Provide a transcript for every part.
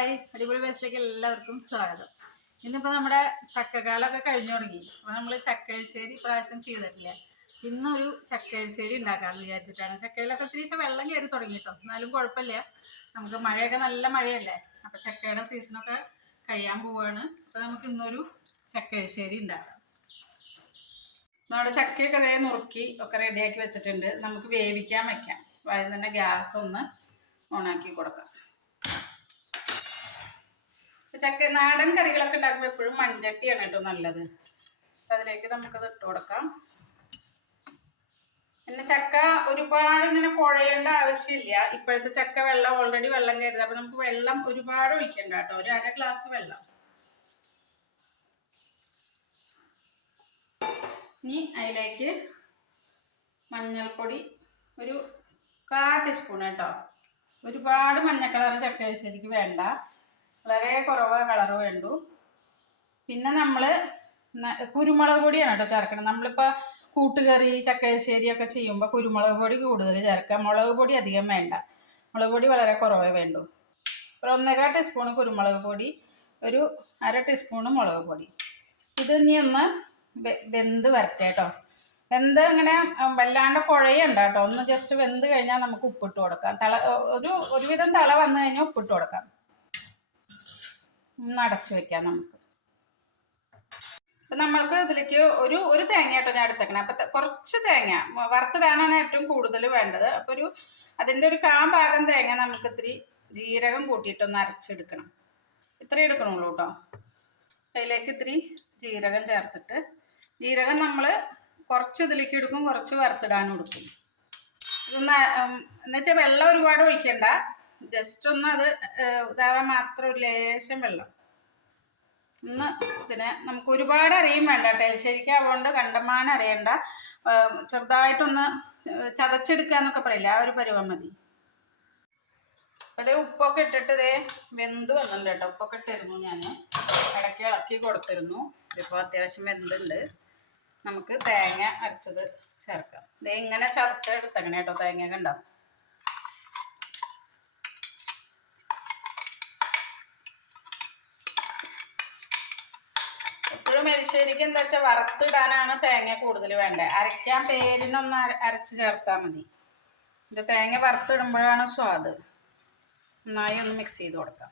Hi. അടിപൊളി ബസ്സിലേക്ക് എല്ലാവർക്കും സ്വാഗതം. ഇന്നിപ്പോൾ നമ്മുടെ ചക്കക്കാലമൊക്കെ കഴിഞ്ഞു തുടങ്ങി. അപ്പോൾ നമ്മൾ ചക്കശ്ശേരി പ്രാവശ്യം ചെയ്തിട്ടില്ല? ഇന്നൊരു ചക്കശ്ശേരി ഉണ്ടാക്കാമെന്ന് വിചാരിച്ചിട്ടാണ്. ചക്കയിലൊക്കെ ഒത്തിരി വെള്ളം കയറി തുടങ്ങിയിട്ടോ. എന്നാലും കുഴപ്പമില്ല. നമുക്ക് മഴയൊക്കെ നല്ല മഴയല്ലേ? അപ്പോൾ ചക്കയുടെ സീസണൊക്കെ കഴിയാൻ പോവുകയാണ് അപ്പോൾ നമുക്ക് ഇന്നൊരു ചക്കശ്ശേരി ഉണ്ടാക്കാം. നമ്മുടെ ചക്കയൊക്കെ അതേ നുറുക്കി ഒക്കെ റെഡിയാക്കി വെച്ചിട്ടുണ്ട്. നമുക്ക് വേവിക്കാൻ വെക്കാം. അതിൽ തന്നെ ഗ്യാസ് ഒന്ന് ഓണാക്കി കൊടുക്കാം. ചക്ക നാടൻ കറികളൊക്കെ ഉണ്ടാക്കുമ്പോൾ എപ്പോഴും മൺചട്ടിയാണ് കേട്ടോ നല്ലത്. അപ്പം അതിലേക്ക് നമുക്കത് ഇട്ട് കൊടുക്കാം. പിന്നെ ചക്ക ഒരുപാട് ഇങ്ങനെ കുഴയേണ്ട ആവശ്യമില്ല. ഇപ്പോഴത്തെ ചക്ക വെള്ളം ഓൾറെഡി വെള്ളം കയറുന്നത് അപ്പം നമുക്ക് വെള്ളം ഒരുപാട് ഒഴിക്കണ്ട കേട്ടോ. ഒരു അര ഗ്ലാസ് വെള്ളം. ഇനി അതിലേക്ക് മഞ്ഞൾപ്പൊടി ഒരു കാ ടീസ്പൂൺ കേട്ടോ. ഒരുപാട് മഞ്ഞ കളർ ചക്ക ശരിക്ക് വേണ്ട. വളരെ കുറവ് കളർ വേണ്ടു പിന്നെ നമ്മൾ കുരുമുളക് പൊടിയാണ് കേട്ടോ ചേർക്കണം നമ്മളിപ്പോൾ കൂട്ടുകറി ചക്കശ്ശേരി ഒക്കെ ചെയ്യുമ്പോൾ കുരുമുളക് പൊടി കൂടുതൽ ചേർക്കാം മുളക് പൊടി അധികം വേണ്ട. മുളക് പൊടി വളരെ കുറവേ വേണ്ടു. ഒരു ഒന്നേകാൽ ടീസ്പൂൺ കുരുമുളക് പൊടി ഒരു അര ടീസ്പൂൺ മുളക് പൊടി. ഇത് ഇനി ഒന്ന് വെന്ത് വരട്ടെ കേട്ടോ. വെന്ത് ഇങ്ങനെ വല്ലാണ്ട് കുഴയുണ്ട് കേട്ടോ. ഒന്ന് ജസ്റ്റ് വെന്ത് കഴിഞ്ഞാൽ നമുക്ക് ഉപ്പിട്ട് കൊടുക്കാം. തള ഒരു ഒരുവിധം തള വന്നു കഴിഞ്ഞാൽ ഉപ്പിട്ട് കൊടുക്കാം. ഒന്ന് അടച്ചു വെക്കാം നമുക്ക്. അപ്പം നമ്മൾക്ക് ഇതിലേക്ക് ഒരു ഒരു തേങ്ങ കേട്ടോ ഞാൻ എടുത്തേക്കണേ. അപ്പം കുറച്ച് തേങ്ങ. വറുത്തിടാനാണ് ഏറ്റവും കൂടുതൽ വേണ്ടത്. അപ്പോൾ ഒരു അതിന്റെ ഒരു കാ ഭാഗം തേങ്ങ നമുക്ക് ഇത്തിരി ജീരകം കൂട്ടിയിട്ടൊന്ന് അരച്ചെടുക്കണം. ഇത്രയും എടുക്കണുള്ളൂ കേട്ടോ. അതിലേക്ക് ഇത്തിരി ജീരകം ചേർത്തിട്ട് ജീരകം നമ്മൾ കുറച്ച് ഇതിലേക്ക് എടുക്കും കുറച്ച് വറുത്തിടാനും എടുക്കും. ഇതൊന്ന് എന്നുവെച്ചാൽ വെള്ളം ഒരുപാട് ഒഴിക്കണ്ട. ജസ്റ്റ് ഒന്ന് അത് ഇതാവാൻ മാത്രം ഒരു ലേശം വെള്ളം. ഒന്ന് ഇതിനെ നമുക്ക് ഒരുപാട് അറിയും വേണ്ട ടേശ്ശേരിക്ക് അതുകൊണ്ട് കണ്ടമാനം അറിയണ്ട ചെറുതായിട്ടൊന്ന് ചതച്ചെടുക്കുക എന്നൊക്കെ പറയില്ല? ആ ഒരു പരുവം മതി. അതേ ഉപ്പൊക്കെ ഇട്ടിട്ട് ഇതേ വെന്ത് വന്നിട്ടുണ്ട് കേട്ടോ. ഉപ്പൊക്കെ ഇട്ടിരുന്നു ഞാൻ ഇടയ്ക്ക് ഇളക്കി കൊടുത്തിരുന്നു. ഇപ്പോൾ അത്യാവശ്യം വെന്തുണ്ട്. നമുക്ക് തേങ്ങ അരച്ചത് ചേർക്കാം. ഇതേ ഇങ്ങനെ ചതച്ചെടുത്തങ്ങനെ കേട്ടോ. തേങ്ങ കണ്ടോ എപ്പോഴും എരിശ്ശേരിക്ക് എന്താ വെച്ചാൽ വറുത്തിടാനാണ് തേങ്ങ കൂടുതൽ വേണ്ടത് അരയ്ക്കാൻ പേരിനൊന്ന് അരച്ചു ചേർത്താൽ മതി. ഇത് തേങ്ങ വറുത്തിടുമ്പോഴാണ് സ്വാദ്. നന്നായി ഒന്ന് മിക്സ് ചെയ്ത് കൊടുക്കാം.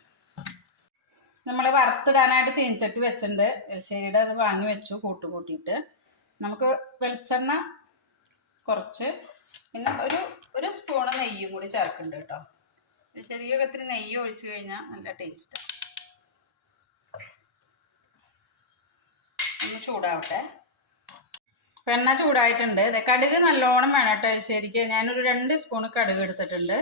നമ്മൾ വറുത്തിടാനായിട്ട് ചീനിച്ചട്ടി വെച്ചിട്ടുണ്ട്. എരിശ്ശേരിയുടെ അത് വാങ്ങി വെച്ചു കൂട്ട് കൂട്ടിയിട്ട് നമുക്ക് വെളിച്ചെണ്ണ കുറച്ച് പിന്നെ ഒരു ഒരു സ്പൂണ് നെയ്യും കൂടി ചേർക്കുന്നുണ്ട് കേട്ടോ. ചെറിയ ഇത്തിരി നെയ്യ് ഒഴിച്ചു കഴിഞ്ഞാൽ നല്ല ടേസ്റ്റാണ് ഒന്ന് ചൂടാവട്ടെ. വെണ്ണ ചൂടായിട്ടുണ്ട്. ദേ കടുക് നല്ലോണം വേണം കേട്ടോ ശരിക്കും. ഞാനൊരു രണ്ട് സ്പൂൺ കടുക് എടുത്തിട്ടുണ്ട്.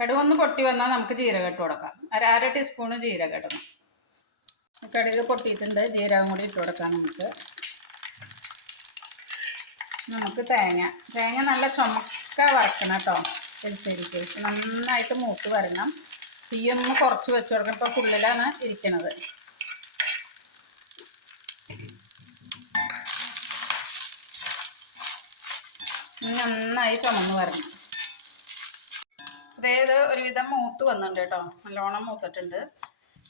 കടുക് ഒന്ന് പൊട്ടി വന്നാൽ നമുക്ക് ജീരകം ഇട്ട് കൊടുക്കാം. അര അര ടീസ്പൂണ് ജീരകം ഇടണം കടുക് പൊട്ടിയിട്ടുണ്ട്. ജീരകം കൂടി ഇട്ട് കൊടുക്കാം നമുക്ക്. നമുക്ക് തേങ്ങ. തേങ്ങ നല്ല ചുമക്ക വറക്കണം കേട്ടോ. ശരിക്കും. നന്നായിട്ട് മൂത്ത് വരണം. തീയൊന്ന് കുറച്ച് വെച്ച് കൊടുക്കണം. ഇപ്പോൾ ഫുള്ളിലാണ് ഇരിക്കണത്. നന്നായി ചുമന്ന് വരണം. അതായത് ഒരുവിധം മൂത്ത് വന്നിട്ടുണ്ട് കേട്ടോ. നല്ലോണം മൂത്തിട്ടുണ്ട്.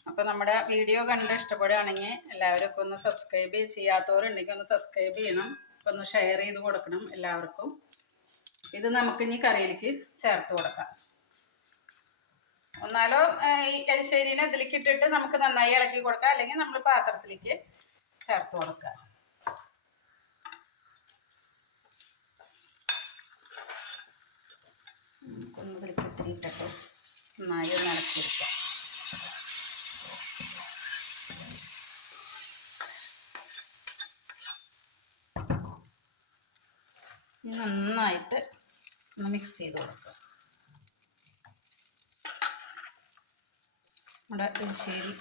അപ്പോൾ നമ്മുടെ വീഡിയോ കണ്ട് ഇഷ്ടപ്പെടുകയാണെങ്കിൽ എല്ലാവരും ഒക്കെ ഒന്ന് സബ്സ്ക്രൈബ് ചെയ്യാത്തവരുണ്ടെങ്കിൽ ഒന്ന് സബ്സ്ക്രൈബ് ചെയ്യണം. ഒന്ന് ഷെയർ ചെയ്ത് കൊടുക്കണം എല്ലാവർക്കും. ഇത് നമുക്ക് ഇനി കറിയിലേക്ക് ചേർത്ത് കൊടുക്കാം. ഒന്നാലോ ഈ എരിശ്ശേരിനെ ഇതിലേക്ക് ഇട്ടിട്ട് നമുക്ക് നന്നായി ഇളക്കി കൊടുക്കാം. അല്ലെങ്കിൽ നമ്മൾ പാത്രത്തിലേക്ക് ചേർത്ത് കൊടുക്കുക നന്നായി ഒന്ന് നന്നായിട്ട് ഒന്ന് മിക്സ് ചെയ്ത് കൊടുക്കുക നമ്മുടെ എരിശ്ശേരി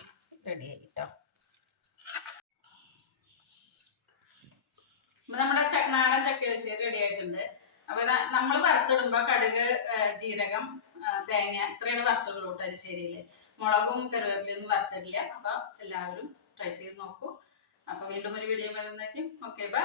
റെഡിയായി കേട്ടോ അപ്പൊ നമ്മുടെ നാടൻ നാടൻ ചക്കരശ്ശേരി റെഡി ആയിട്ടുണ്ട് അപ്പൊ നമ്മൾ വറുത്തിടുമ്പോ കടുക് ജീരകം തേങ്ങ ഇത്രയാണ് വറുത്തുള്ളൂ കേട്ടോ മുളകും കറിവേപ്പിലൊന്നും വറുത്തിടില്ല അപ്പൊ എല്ലാവരും ട്രൈ ചെയ്ത് നോക്കൂ. അപ്പൊ വീണ്ടും ഒരു വീഡിയോ വരുന്നേക്കും ഓക്കെ ബൈ.